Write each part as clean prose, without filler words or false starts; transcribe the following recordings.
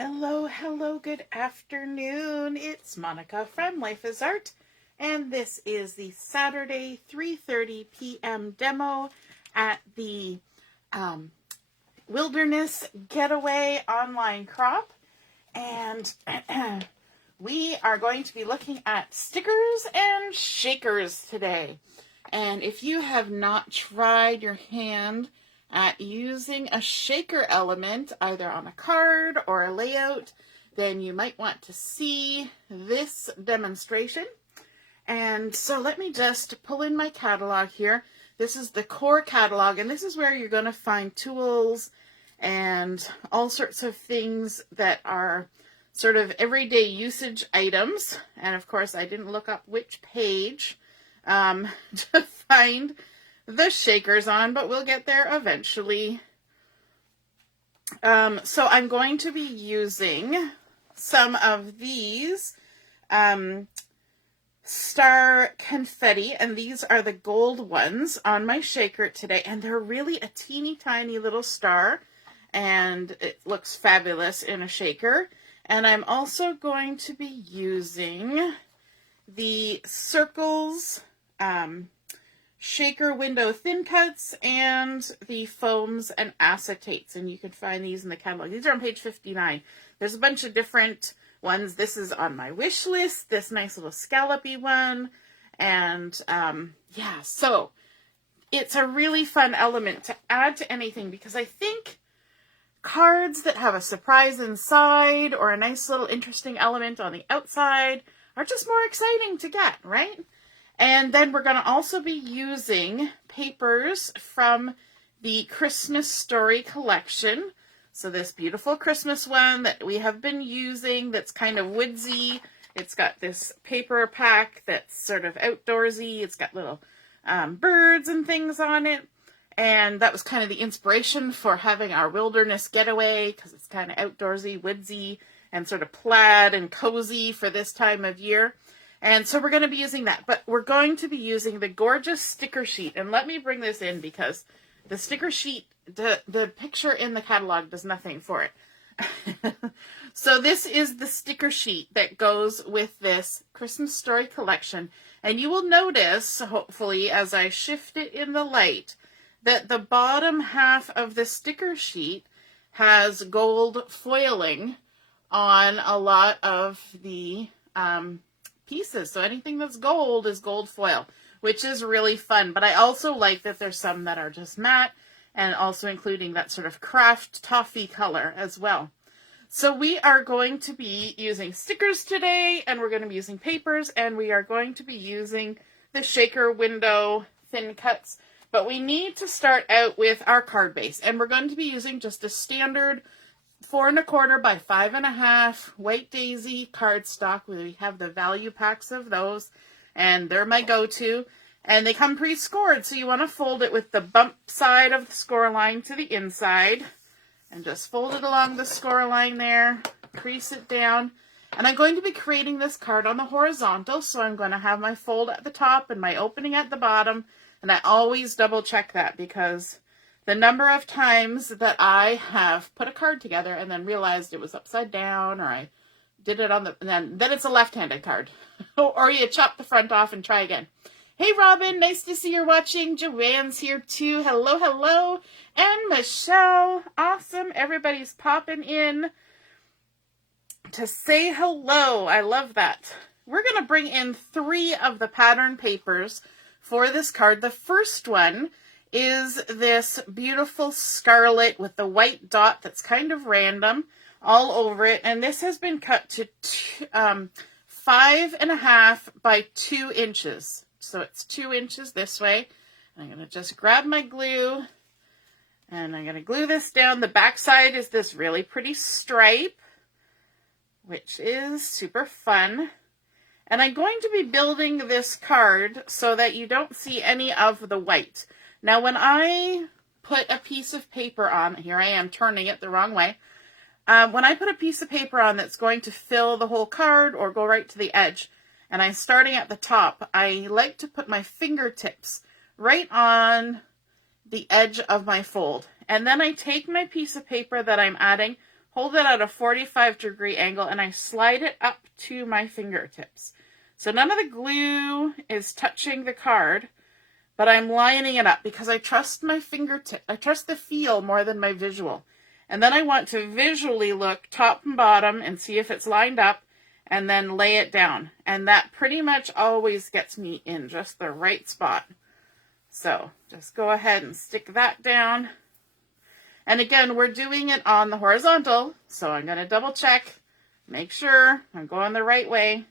Hello, good afternoon. It's Monica from Life is Art, and this is the Saturday 3:30 p.m. demo at the Wilderness Getaway online crop. And we are going to be looking at stickers and shakers today. And if you have not tried your hand at using a shaker element either on a card or a layout, then you might want to see this demonstration. And so let me just pull in my catalog here. This is the core catalog, and this is where you're going to find tools and all sorts of things that are sort of everyday usage items. And of course, I didn't look up which page to find the shakers on, but we'll get there eventually. So I'm going to be using some of these star confetti, and these are the gold ones on my shaker today, and they're really a teeny tiny little star, and it looks fabulous in a shaker. And I'm also going to be using the circles shaker window thin cuts and the foams and acetates, and you can find these in the catalog. These are on page 59. There's a bunch of different ones. This is on my wish list, this nice little scallopy one, and yeah, so it's a really fun element to add to anything, because I think cards that have a surprise inside or a nice little interesting element on the outside are just more exciting to get, right? And then we're going to also be using papers from the Christmas Story collection. So this beautiful Christmas one that we have been using that's kind of woodsy. It's got this paper pack that's sort of outdoorsy. It's got little birds and things on it. And that was kind of the inspiration for having our wilderness getaway, because it's kind of outdoorsy, woodsy, and sort of plaid and cozy for this time of year. And so we're going to be using that, but we're going to be using the gorgeous sticker sheet. And let me bring this in, because the sticker sheet, the picture in the catalog does nothing for it. So this is the sticker sheet that goes with this Christmas Story collection. And you will notice, hopefully, as I shift it in the light, that the bottom half of the sticker sheet has gold foiling on a lot of the pieces. So anything that's gold is gold foil, which is really fun. But I also like that there's some that are just matte, and also including that sort of craft toffee color as well. So we are going to be using stickers today, and we're going to be using papers, and we are going to be using the shaker window thin cuts. But we need to start out with our card base, and we're going to be using just a standard 4 1/4 by 5 1/2 white daisy cardstock. We have the value packs of those, and they're my go-to. And they come pre-scored, so you want to fold it with the bump side of the score line to the inside, and just fold it along the score line there, crease it down. And I'm going to be creating this card on the horizontal, so I'm going to have my fold at the top and my opening at the bottom, and I always double check that, because the number of times that I have put a card together and then realized it was upside down, or I did it on the, and then it's a left-handed card. Or you chop the front off and try again. Hey, Robin, nice to see you're watching. Joanne's here too. Hello. And Michelle, awesome. Everybody's popping in to say hello. I love that. We're going to bring in 3 of the pattern papers for this card. The first one is this beautiful scarlet with the white dot that's kind of random all over it. And this has been cut to 5 1/2 by 2 inches. So it's 2 inches this way. And I'm going to just grab my glue, and I'm going to glue this down. The back side is this really pretty stripe, which is super fun. And I'm going to be building this card so that you don't see any of the white. Now, when I put a piece of paper on, here I am turning it the wrong way. When I put a piece of paper on that's going to fill the whole card or go right to the edge, and I'm starting at the top, I like to put my fingertips right on the edge of my fold. And then I take my piece of paper that I'm adding, hold it at a 45-degree angle, and I slide it up to my fingertips. So none of the glue is touching the card, but I'm lining it up because I trust my fingertip. I trust the feel more than my visual. And then I want to visually look top and bottom and see if it's lined up, and then lay it down. And that pretty much always gets me in just the right spot. So just go ahead and stick that down. And again, we're doing it on the horizontal, so I'm going to double check, make sure I'm going the right way.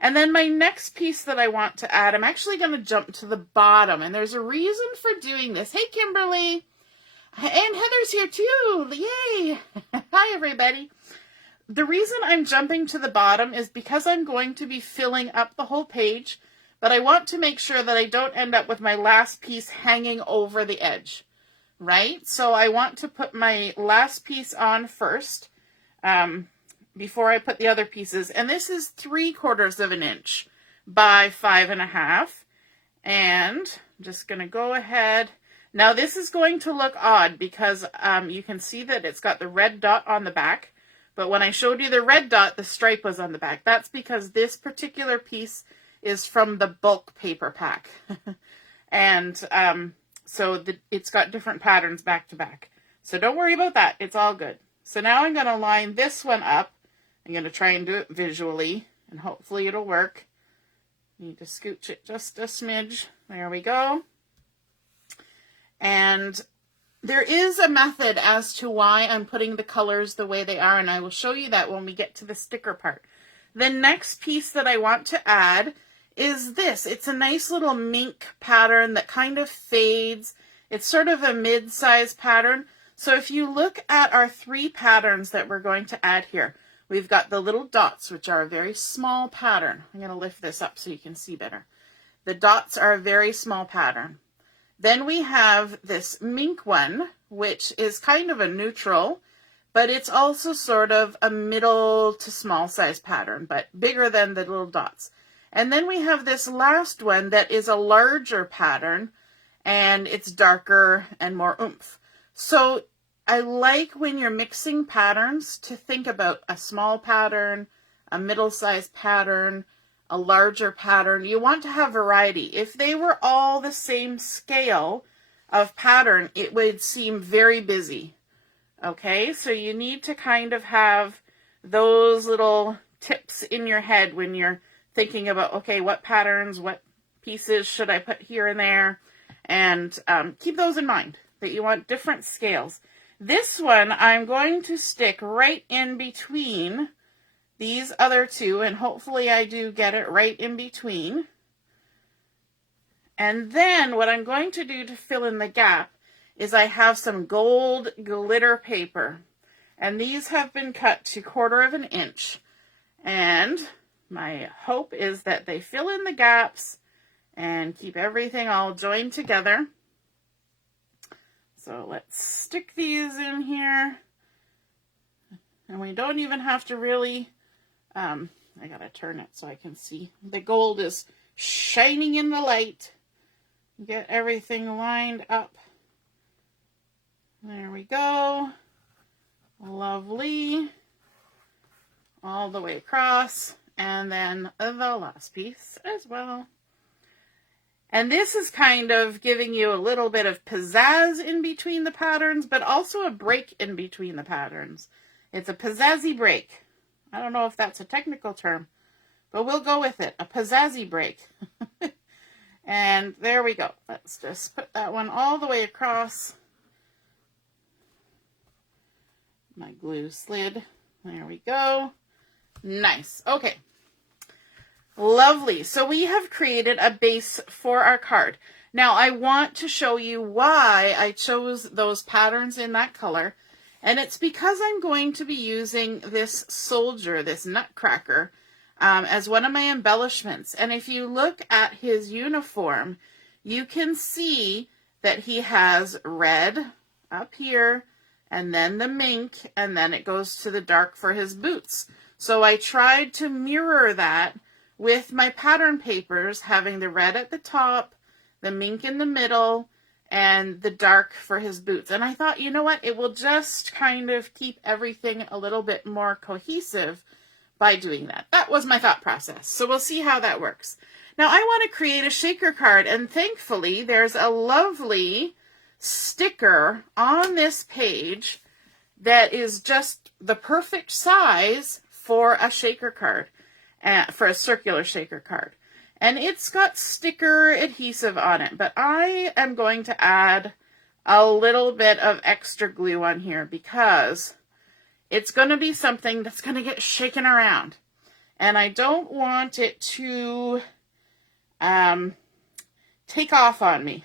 And then my next piece that I want to add, I'm actually going to jump to the bottom, and there's a reason for doing this. Hey, Kimberly, and Heather's here too. Yay! Hi, everybody. The reason I'm jumping to the bottom is because I'm going to be filling up the whole page, but I want to make sure that I don't end up with my last piece hanging over the edge. Right? So I want to put my last piece on first before I put the other pieces. And this is 3/4 of an inch by 5.5. And I'm just going to go ahead. Now this is going to look odd because you can see that it's got the red dot on the back. But when I showed you the red dot, the stripe was on the back. That's because this particular piece is from the bulk paper pack. And so it's got different patterns back to back. So don't worry about that. It's all good. So now I'm going to line this one up. I'm going to try and do it visually, and hopefully it'll work. Need to scooch it just a smidge. There we go. And there is a method as to why I'm putting the colors the way they are, and I will show you that when we get to the sticker part. The next piece that I want to add is this. It's a nice little mink pattern that kind of fades. It's sort of a mid-size pattern. So if you look at our 3 patterns that we're going to add here, we've got the little dots, which are a very small pattern. I'm going to lift this up so you can see better. The dots are a very small pattern. Then we have this mink one, which is kind of a neutral, but it's also sort of a middle to small size pattern, but bigger than the little dots. And then we have this last one that is a larger pattern, and it's darker and more oomph. So I like when you're mixing patterns to think about a small pattern, a middle-sized pattern, a larger pattern. You want to have variety. If they were all the same scale of pattern, it would seem very busy. Okay, so you need to kind of have those little tips in your head when you're thinking about, okay, what patterns, what pieces should I put here and there, and keep those in mind, that you want different scales. This one I'm going to stick right in between these other 2, and hopefully I do get it right in between. And then what I'm going to do to fill in the gap is I have some gold glitter paper, and these have been cut to 1/4 of an inch, and my hope is that they fill in the gaps and keep everything all joined together. So let's stick these in here. And we don't even have to really, I gotta turn it so I can see. The gold is shining in the light. Get everything lined up. There we go. Lovely. All the way across. And then the last piece as well. And this is kind of giving you a little bit of pizzazz in between the patterns, but also a break in between the patterns. It's a pizzazzy break. I don't know if that's a technical term, but we'll go with it. A pizzazzy break. And there we go. Let's just put that one all the way across. My glue slid. There we go. Nice. Okay. Lovely. So we have created a base for our card. Now I want to show you why I chose those patterns in that color. And it's because I'm going to be using this soldier, this nutcracker, as one of my embellishments. And if you look at his uniform, you can see that he has red up here, and then the mink, and then it goes to the dark for his boots. So I tried to mirror that with my pattern papers, having the red at the top, the mink in the middle, and the dark for his boots. And I thought, you know what, it will just kind of keep everything a little bit more cohesive by doing that. That was my thought process. So we'll see how that works. Now I want to create a shaker card, and thankfully there's a lovely sticker on this page that is just the perfect size for a shaker card, for a circular shaker card. And it's got sticker adhesive on it, but I am going to add a little bit of extra glue on here because it's going to be something that's going to get shaken around. And I don't want it to take off on me.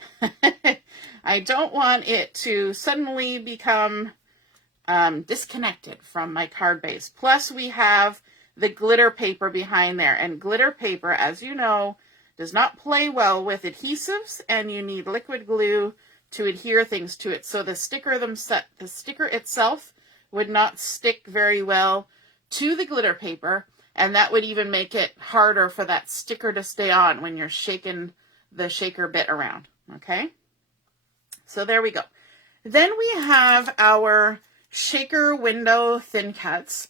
I don't want it to suddenly become disconnected from my card base. Plus we have the glitter paper behind there, and glitter paper, as you know, does not play well with adhesives, and you need liquid glue to adhere things to it. So the sticker itself would not stick very well to the glitter paper, and that would even make it harder for that sticker to stay on when you're shaking the shaker bit around. Okay, so there we go. Then we have our shaker window thin cuts.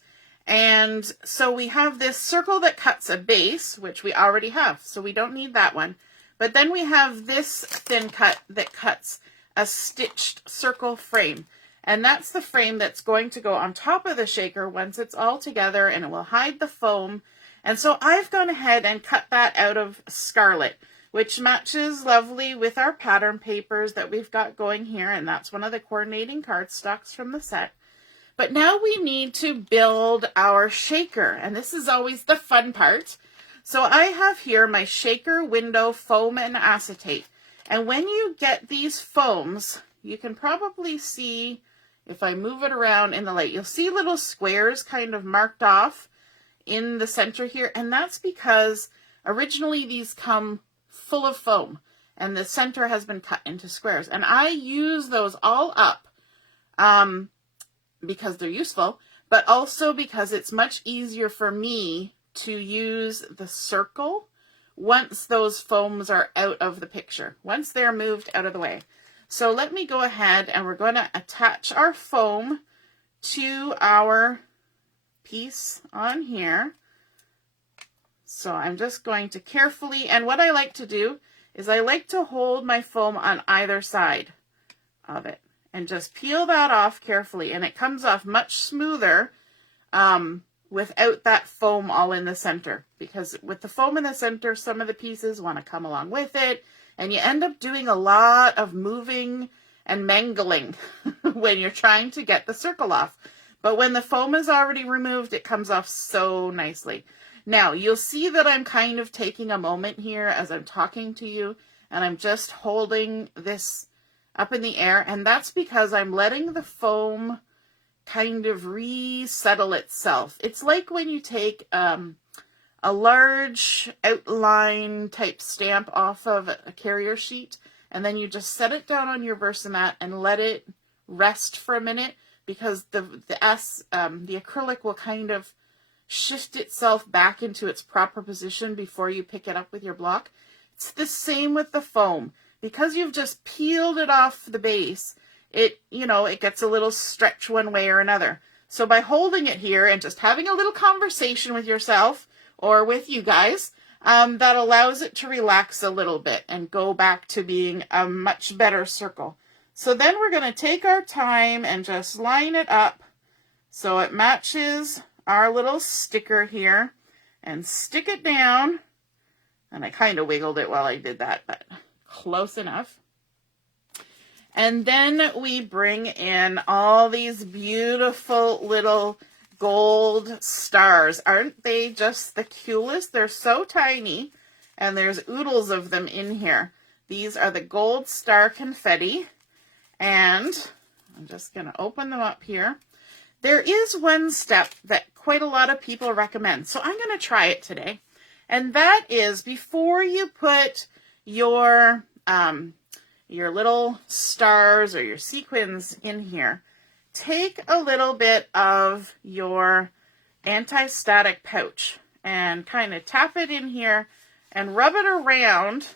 And so we have this circle that cuts a base, which we already have, so we don't need that one. But then we have this thin cut that cuts a stitched circle frame. And that's the frame that's going to go on top of the shaker once it's all together, and it will hide the foam. And so I've gone ahead and cut that out of Scarlet, which matches lovely with our pattern papers that we've got going here. And that's one of the coordinating cardstocks from the set. But now we need to build our shaker, and this is always the fun part. So I have here my shaker window foam and acetate. And when you get these foams, you can probably see, if I move it around in the light, you'll see little squares kind of marked off in the center here. And that's because originally these come full of foam, and the center has been cut into squares. And I use those all up. Because they're useful, but also because it's much easier for me to use the circle once those foams are out of the picture, once they're moved out of the way. So let me go ahead, and we're going to attach our foam to our piece on here. So I'm just going to carefully, and what I like to do is I like to hold my foam on either side of it. And just peel that off carefully, and it comes off much smoother without that foam all in the center. Because with the foam in the center, some of the pieces want to come along with it, and you end up doing a lot of moving and mangling when you're trying to get the circle off. But when the foam is already removed, it comes off so nicely. Now, you'll see that I'm kind of taking a moment here as I'm talking to you, and I'm just holding this up in the air, and that's because I'm letting the foam kind of resettle itself. It's like when you take a large outline type stamp off of a carrier sheet, and then you just set it down on your Versamat and let it rest for a minute, because the acrylic will kind of shift itself back into its proper position before you pick it up with your block. It's the same with the foam. Because you've just peeled it off the base, it gets a little stretch one way or another. So by holding it here and just having a little conversation with yourself or with you guys, that allows it to relax a little bit and go back to being a much better circle. So then we're going to take our time and just line it up so it matches our little sticker here, and stick it down. And I kind of wiggled it while I did that, but close enough. And then we bring in all these beautiful little gold stars. Aren't they just the cutest? They're so tiny, and there's oodles of them in here. These are the gold star confetti, and I'm just going to open them up here. There is one step that quite a lot of people recommend, so I'm going to try it today. And that is, before you put your little stars or your sequins in here, take a little bit of your anti-static pouch and kind of tap it in here and rub it around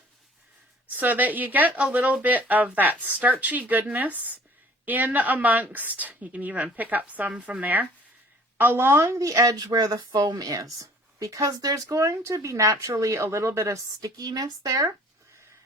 so that you get a little bit of that starchy goodness in amongst, you can even pick up some from there, along the edge where the foam is, because there's going to be naturally a little bit of stickiness there.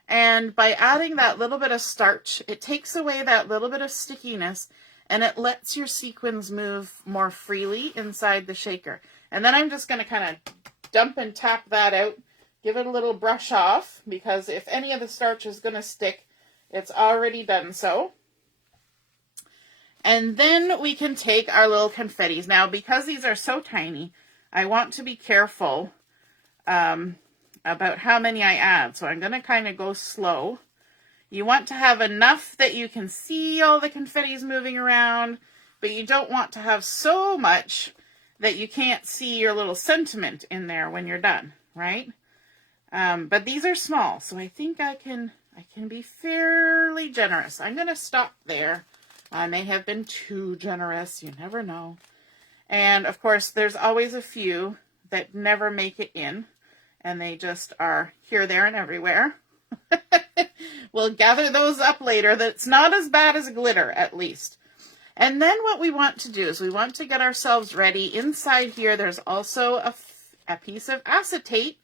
And by adding that little bit of starch, it takes away that little bit of stickiness and it lets your sequins move more freely inside the shaker. And then I'm just going to kind of dump and tap that out, give it a little brush off, because if any of the starch is going to stick, it's already done so. And then we can take our little confettis. Now, because these are so tiny, I want to be careful about how many I add. So I'm going to kind of go slow. You want to have enough that you can see all the confettis moving around, but you don't want to have so much that you can't see your little sentiment in there when you're done, right? But these are small, so I think I can be fairly generous. I'm going to stop there. I may have been too generous. You never know. And, of course, there's always a few that never make it in, and they just are here, there, and everywhere. We'll gather those up later. That's not as bad as glitter, at least. And then what we want to do is we want to get ourselves ready. Inside here, there's also a piece of acetate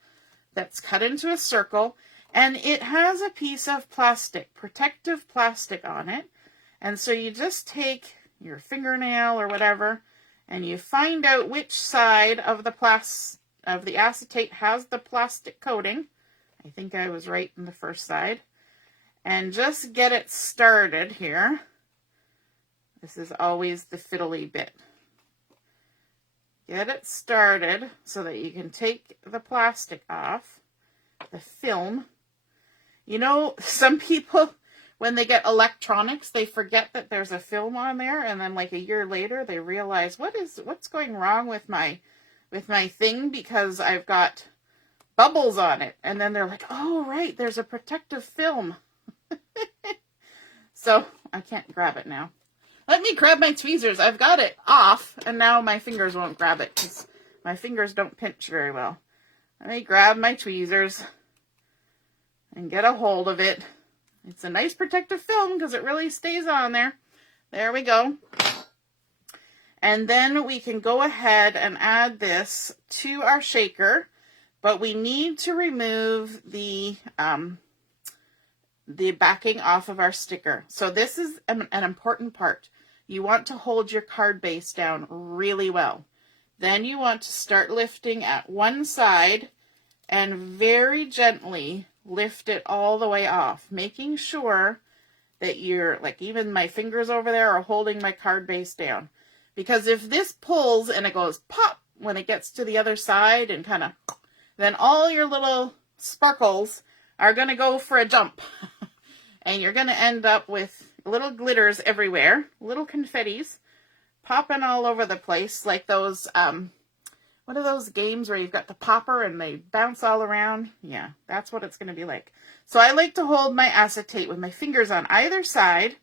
that's cut into a circle, and it has a piece of plastic, protective plastic on it. And so you just take your fingernail or whatever, and you find out which side of the acetate has the plastic coating. I think I was right in the first side. And just get it started here. This is always the fiddly bit. Get it started so that you can take the plastic off, the film. You know, some people, when they get electronics, they forget that there's a film on there, and then like a year later they realize, what's going wrong with my thing, because I've got bubbles on it. And then they're like, oh right, there's a protective film. So I can't grab it now. Let me grab my tweezers. I've got it off, and now my fingers won't grab it because my fingers don't pinch very well. Let me grab my tweezers and get a hold of it. It's a nice protective film because it really stays on there. There we go. And then we can go ahead and add this to our shaker, but we need to remove the backing off of our sticker. So this is an important part. You want to hold your card base down really well. Then you want to start lifting at one side and very gently lift it all the way off, making sure that you're, like, even my fingers over there are holding my card base down. Because if this pulls and it goes pop when it gets to the other side and kind of, then all your little sparkles are going to go for a jump. And you're going to end up with little glitters everywhere, little confettis popping all over the place, like those, what are those games where you've got the popper and they bounce all around? Yeah, that's what it's going to be like. So I like to hold my acetate with my fingers on either side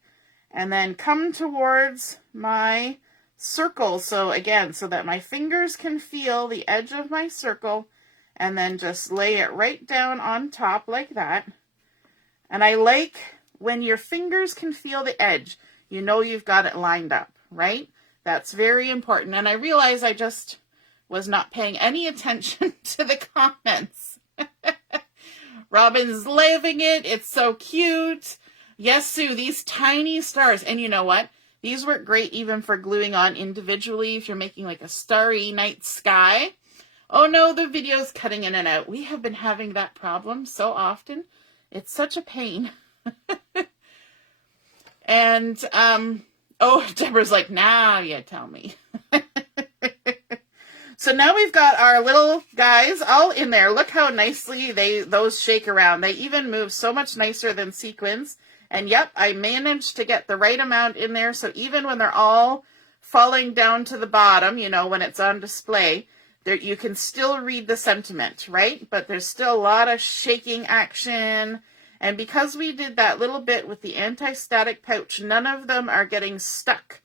and then come towards my circle. So again, so that my fingers can feel the edge of my circle, and then just lay it right down on top like that. And I like when your fingers can feel the edge, you know you've got it lined up, right? That's very important. And I realize I just was not paying any attention to the comments. Robin's loving it. It's so cute. Yes, Sue, these tiny stars. And you know what? These work great even for gluing on individually if you're making like a starry night sky. Oh no, the video's cutting in and out. We have been having that problem so often. It's such a pain. And, oh, Deborah's like, now you tell me. So now we've got our little guys all in there. Look how nicely those shake around. They even move so much nicer than sequins. And yep, I managed to get the right amount in there. So even when they're all falling down to the bottom, you know, when it's on display, there you can still read the sentiment, right? But there's still a lot of shaking action. And because we did that little bit with the anti-static pouch, none of them are getting stuck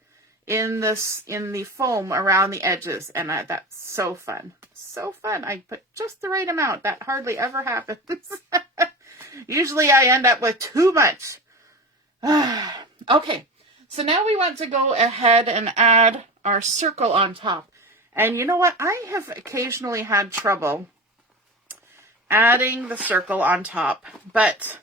in the foam around the edges. And that's so fun. So fun. I put just the right amount. That hardly ever happens. Usually I end up with too much. Okay, so now we want to go ahead and add our circle on top. And you know what? I have occasionally had trouble adding the circle on top, but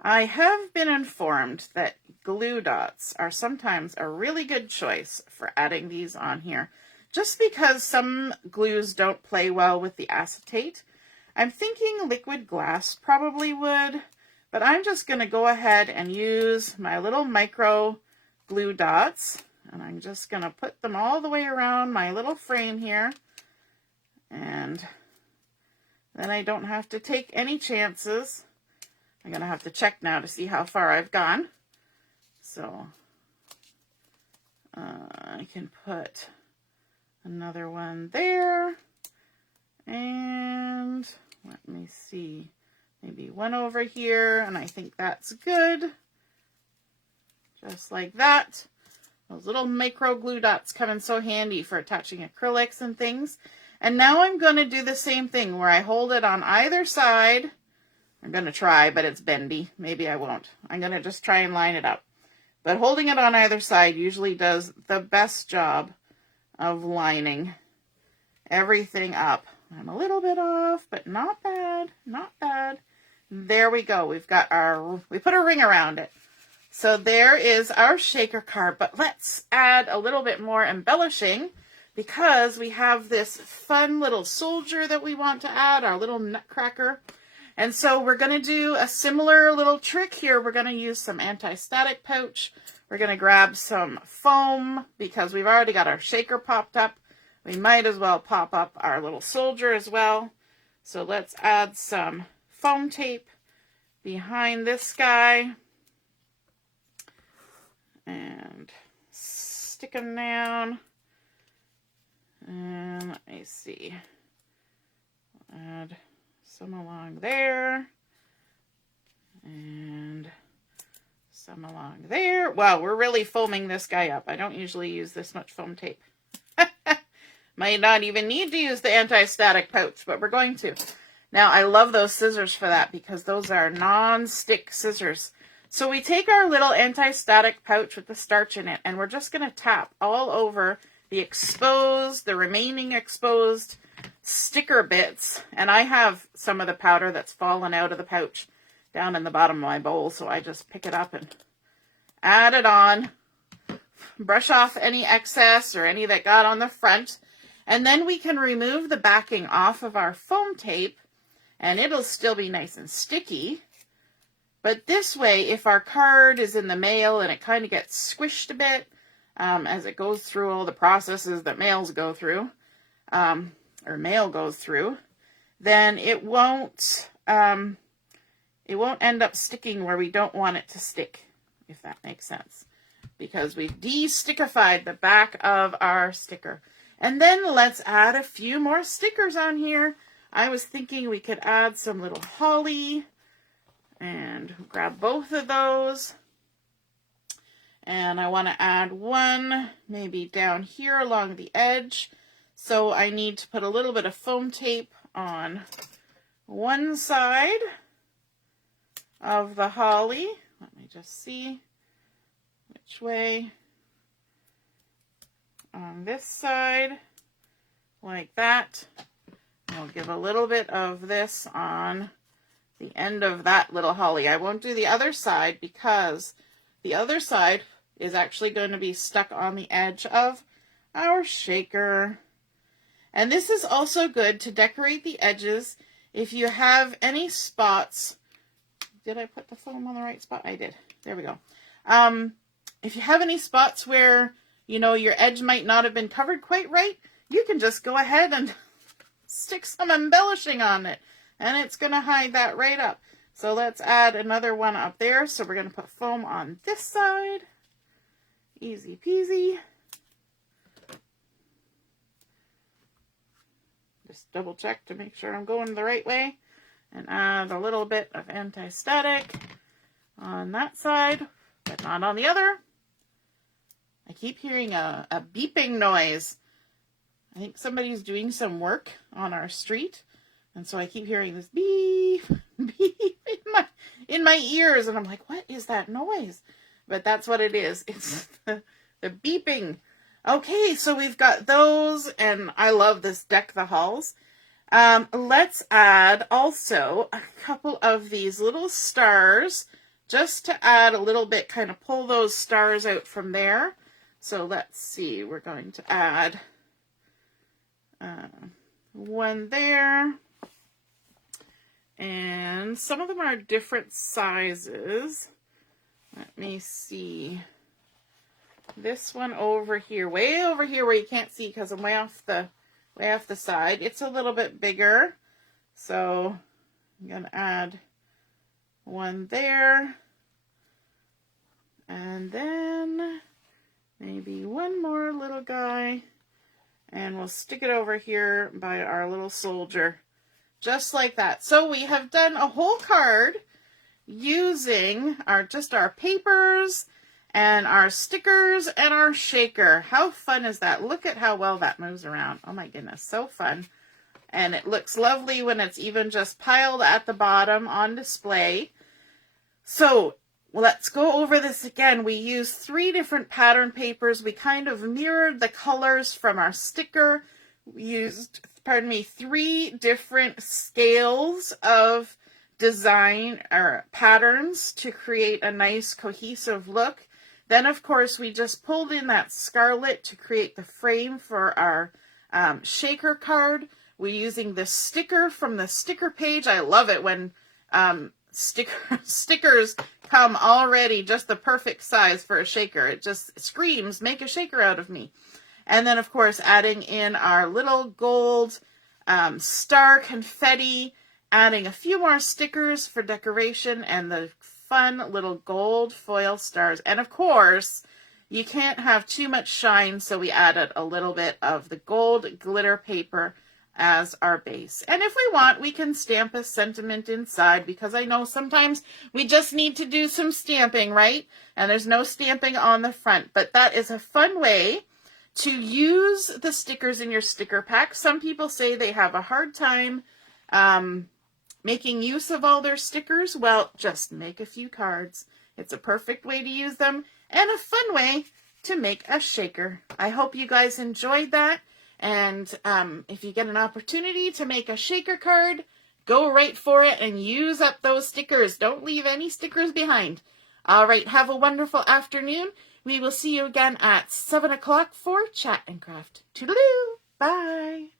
I have been informed that glue dots are sometimes a really good choice for adding these on here. Just because some glues don't play well with the acetate. I'm thinking liquid glass probably would, but I'm just going to go ahead and use my little micro glue dots, and I'm just going to put them all the way around my little frame here, and then I don't have to take any chances. I'm going to have to check now to see how far I've gone. So I can put another one there, and let me see, maybe one over here, and I think that's good. Just like that. Those little micro glue dots come in so handy for attaching acrylics and things. And now I'm going to do the same thing where I hold it on either side. I'm going to try, but it's bendy. Maybe I won't. I'm going to just try and line it up. But holding it on either side usually does the best job of lining everything up. I'm a little bit off, but not bad, not bad. There we go. We put a ring around it. So there is our shaker card, but let's add a little bit more embellishing because we have this fun little soldier that we want to add, our little nutcracker. And so we're going to do a similar little trick here. We're going to use some anti-static pouch. We're going to grab some foam because we've already got our shaker popped up. We might as well pop up our little soldier as well. So let's add some foam tape behind this guy and stick them down. And let me see. Add some along there and some along there. Wow, we're really foaming this guy up. I don't usually use this much foam tape. Might not even need to use the anti-static pouch, but we're going to. Now, I love those scissors for that because those are non-stick scissors. So we take our little anti-static pouch with the starch in it, and we're just going to tap all over the remaining exposed sticker bits. And I have some of the powder that's fallen out of the pouch down in the bottom of my bowl, so I just pick it up and add it on. Brush off any excess or any that got on the front. And then we can remove the backing off of our foam tape, and it'll still be nice and sticky. But this way, if our card is in the mail and it kind of gets squished a bit as it goes through all the processes that mails go through, or mail goes through, then it won't end up sticking where we don't want it to stick, if that makes sense. Because we've de-stickified the back of our sticker. And then let's add a few more stickers on here. I was thinking we could add some little holly and grab both of those. And I want to add one maybe down here along the edge. So I need to put a little bit of foam tape on one side of the holly. Let me just see which way. On this side, like that. We'll give a little bit of this on the end of that little holly. I won't do the other side because the other side is actually going to be stuck on the edge of our shaker. And this is also good to decorate the edges. If you have any spots, did I put the foam on the right spot? I did. There we go. If you have any spots where, you know, your edge might not have been covered quite right, you can just go ahead and stick some embellishing on it, and it's going to hide that right up. So let's add another one up there. So we're going to put foam on this side. Easy peasy. Just double check to make sure I'm going the right way. And add a little bit of anti-static on that side, but not on the other. I keep hearing a beeping noise. I think somebody's doing some work on our street. And so I keep hearing this beep, beep in my ears. And I'm like, what is that noise? But that's what it is. It's the beeping. Okay, so we've got those, and I love this Deck the Halls. Let's add also a couple of these little stars, just to add a little bit, kind of pull those stars out from there. So let's see, we're going to add one there. And some of them are different sizes. Let me see. This one over here, way over here where you can't see because I'm way off the side. It's a little bit bigger. So I'm going to add one there. And then maybe one more little guy. And we'll stick it over here by our little soldier. Just like that. So we have done a whole card using our papers and our stickers and our shaker. How fun is that? Look at how well that moves around. Oh my goodness, so fun. And it looks lovely when it's even just piled at the bottom on display. So let's go over this again. We used 3 different pattern papers. We kind of mirrored the colors from our sticker. We used, 3 different scales of design or patterns to create a nice cohesive look. Then, of course, we just pulled in that scarlet to create the frame for our shaker card. We're using the sticker from the sticker page. I love it when stickers come already just the perfect size for a shaker. It just screams, make a shaker out of me. And then, of course, adding in our little gold star confetti, adding a few more stickers for decoration, and the fun little gold foil stars. And of course, you can't have too much shine, so we added a little bit of the gold glitter paper as our base. And if we want, we can stamp a sentiment inside, because I know sometimes we just need to do some stamping, right? And there's no stamping on the front, but that is a fun way to use the stickers in your sticker pack. Some people say they have a hard time making use of all their stickers. Well, just make a few cards. It's a perfect way to use them and a fun way to make a shaker. I hope you guys enjoyed that. And if you get an opportunity to make a shaker card, go right for it and use up those stickers. Don't leave any stickers behind. All right, have a wonderful afternoon. We will see you again at 7 o'clock for Chat and Craft. Toodaloo! Bye!